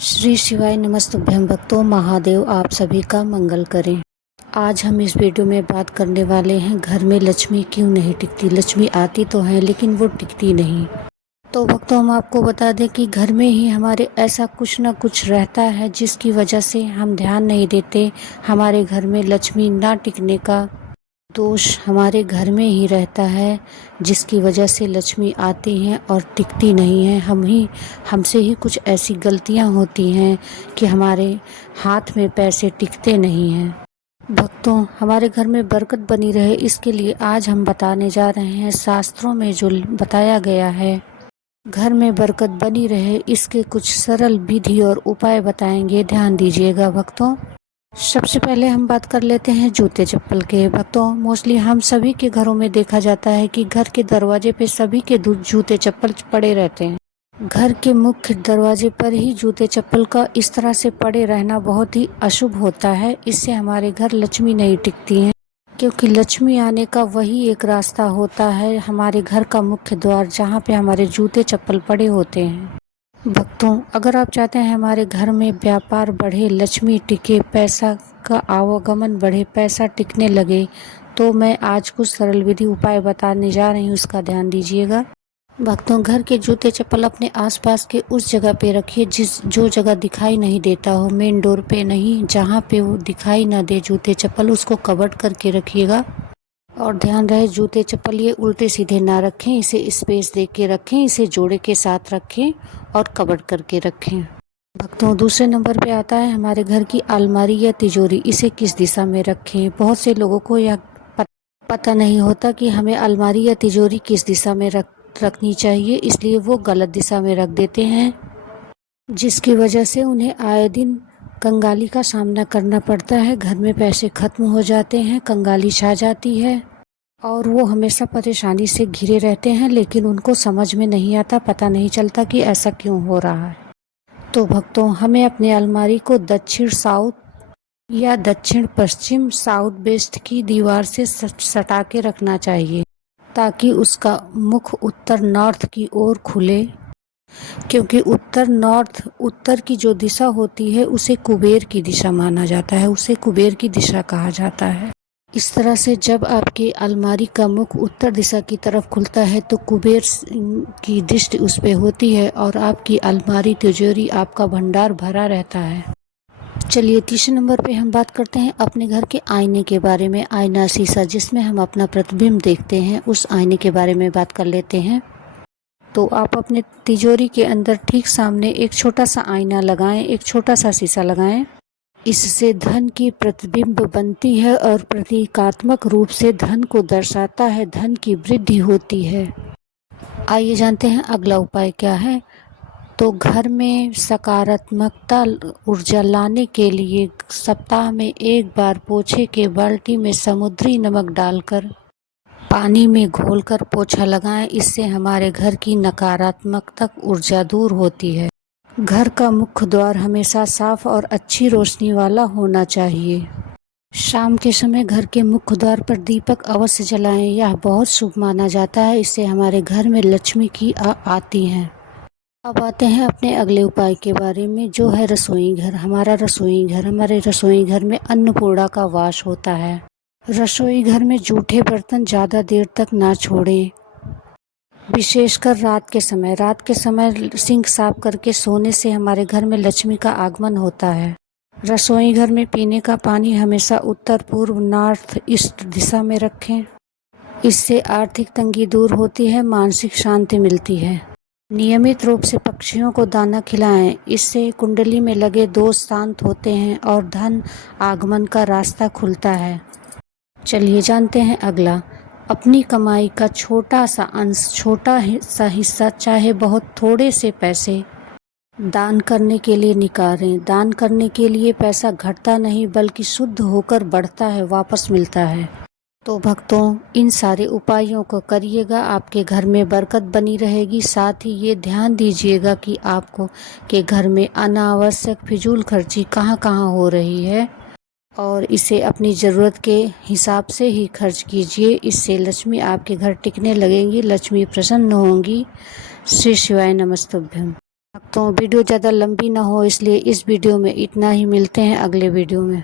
श्री शिवाय नमस्तुभ्यं भक्तों। महादेव आप सभी का मंगल करें। आज हम इस वीडियो में बात करने वाले हैं घर में लक्ष्मी क्यों नहीं टिकती। लक्ष्मी आती तो है लेकिन वो टिकती नहीं। तो भक्तों हम आपको बता दें कि घर में ही हमारे ऐसा कुछ न कुछ रहता है जिसकी वजह से हम ध्यान नहीं देते। हमारे घर में लक्ष्मी ना टिकने का दोष हमारे घर में ही रहता है, जिसकी वजह से लक्ष्मी आती हैं और टिकती नहीं है। हमसे ही कुछ ऐसी गलतियां होती हैं कि हमारे हाथ में पैसे टिकते नहीं हैं। भक्तों हमारे घर में बरकत बनी रहे इसके लिए आज हम बताने जा रहे हैं शास्त्रों में जो बताया गया है। घर में बरकत बनी रहे इसके कुछ सरल विधि और उपाय बताएंगे, ध्यान दीजिएगा भक्तों। सबसे पहले हम बात कर लेते हैं जूते चप्पल के। भक्तों मोस्टली हम सभी के घरों में देखा जाता है कि घर के दरवाजे पे सभी के जूते चप्पल पड़े रहते हैं। घर के मुख्य दरवाजे पर ही जूते चप्पल का इस तरह से पड़े रहना बहुत ही अशुभ होता है। इससे हमारे घर लक्ष्मी नहीं टिकती है, क्योंकि लक्ष्मी आने का वही एक रास्ता होता है हमारे घर का मुख्य द्वार, जहाँ पे हमारे जूते चप्पल पड़े होते हैं। भक्तों अगर आप चाहते हैं हमारे घर में व्यापार बढ़े, लक्ष्मी टिके, पैसा का आवागमन बढ़े, पैसा टिकने लगे, तो मैं आज कुछ सरल विधि उपाय बताने जा रही हूँ, उसका ध्यान दीजिएगा। भक्तों घर के जूते चप्पल अपने आसपास के उस जगह पे रखिए जो जगह दिखाई नहीं देता हो। मेन डोर पे नहीं, जहाँ पे वो दिखाई ना दे जूते चप्पल उसको कवर्ड करके रखिएगा। और ध्यान रहे जूते चप्पल ये उल्टे सीधे ना रखें, इसे स्पेस दे के रखें, इसे जोड़े के साथ रखें और कवर करके रखें। भक्तों दूसरे नंबर पे आता है हमारे घर की अलमारी या तिजोरी। इसे किस दिशा में रखें। बहुत से लोगों को यह पता नहीं होता कि हमें अलमारी या तिजोरी किस दिशा में रखनी चाहिए, इसलिए वो गलत दिशा में रख देते हैं, जिसकी वजह से उन्हें आए दिन कंगाली का सामना करना पड़ता है। घर में पैसे खत्म हो जाते हैं, कंगाली छा जाती है और वो हमेशा परेशानी से घिरे रहते हैं, लेकिन उनको समझ में नहीं आता, पता नहीं चलता कि ऐसा क्यों हो रहा है। तो भक्तों हमें अपने अलमारी को दक्षिण साउथ या दक्षिण पश्चिम साउथ वेस्ट की दीवार से सटा के रखना चाहिए, ताकि उसका मुख उत्तर नॉर्थ की ओर खुले, क्योंकि उत्तर की जो दिशा होती है उसे कुबेर की दिशा माना जाता है, उसे कुबेर की दिशा कहा जाता है। इस तरह से जब आपकी अलमारी का मुख उत्तर दिशा की तरफ खुलता है तो कुबेर की दृष्टि उस पे होती है और आपकी अलमारी तिजोरी आपका भंडार भरा रहता है। चलिए तीसरे नंबर पे हम बात करते हैं अपने घर के आईने के बारे में। आईना शीशा जिसमें हम अपना प्रतिबिंब देखते हैं, उस आईने के बारे में बात कर लेते हैं। तो आप अपने तिजोरी के अंदर ठीक सामने एक छोटा सा आईना लगाएं, एक छोटा सा शीशा लगाएं। इससे धन की प्रतिबिंब बनती है और प्रतीकात्मक रूप से धन को दर्शाता है, धन की वृद्धि होती है। आइए जानते हैं अगला उपाय क्या है। तो घर में सकारात्मकता ऊर्जा लाने के लिए सप्ताह में एक बार पोछे के बाल्टी में समुद्री नमक डालकर पानी में घोलकर पोछा लगाएं। इससे हमारे घर की नकारात्मक ऊर्जा दूर होती है। घर का मुख्य द्वार हमेशा साफ और अच्छी रोशनी वाला होना चाहिए। शाम के समय घर के मुख्य द्वार पर दीपक अवश्य जलाएं, यह बहुत शुभ माना जाता है। इससे हमारे घर में लक्ष्मी की आती हैं। अब आते हैं अपने अगले उपाय के बारे में, जो है रसोई घर। हमारे रसोई घर में अन्नपूर्णा का वास होता है। रसोई घर में जूठे बर्तन ज़्यादा देर तक ना छोड़ें, विशेषकर रात के समय सिंक साफ करके सोने से हमारे घर में लक्ष्मी का आगमन होता है। रसोई घर में पीने का पानी हमेशा उत्तर पूर्व नॉर्थ ईस्ट दिशा में रखें। इससे आर्थिक तंगी दूर होती है, मानसिक शांति मिलती है। नियमित रूप से पक्षियों को दाना खिलाएं, इससे कुंडली में लगे दोष शांत होते हैं और धन आगमन का रास्ता खुलता है। चलिए जानते हैं अगला। अपनी कमाई का छोटा सा हिस्सा, चाहे बहुत थोड़े से पैसे, दान करने के लिए निकालें। दान करने के लिए पैसा घटता नहीं बल्कि शुद्ध होकर बढ़ता है, वापस मिलता है। तो भक्तों इन सारे उपायों को करिएगा, आपके घर में बरकत बनी रहेगी। साथ ही ये ध्यान दीजिएगा कि आपको के घर में अनावश्यक फिजूल खर्ची कहाँ कहाँ हो रही है, और इसे अपनी ज़रूरत के हिसाब से ही खर्च कीजिए। इससे लक्ष्मी आपके घर टिकने लगेंगी, लक्ष्मी प्रसन्न होंगी। श्री शिवाय नमस्तुभ्यं। तो वीडियो ज़्यादा लंबी ना हो इसलिए इस वीडियो में इतना ही। मिलते हैं अगले वीडियो में।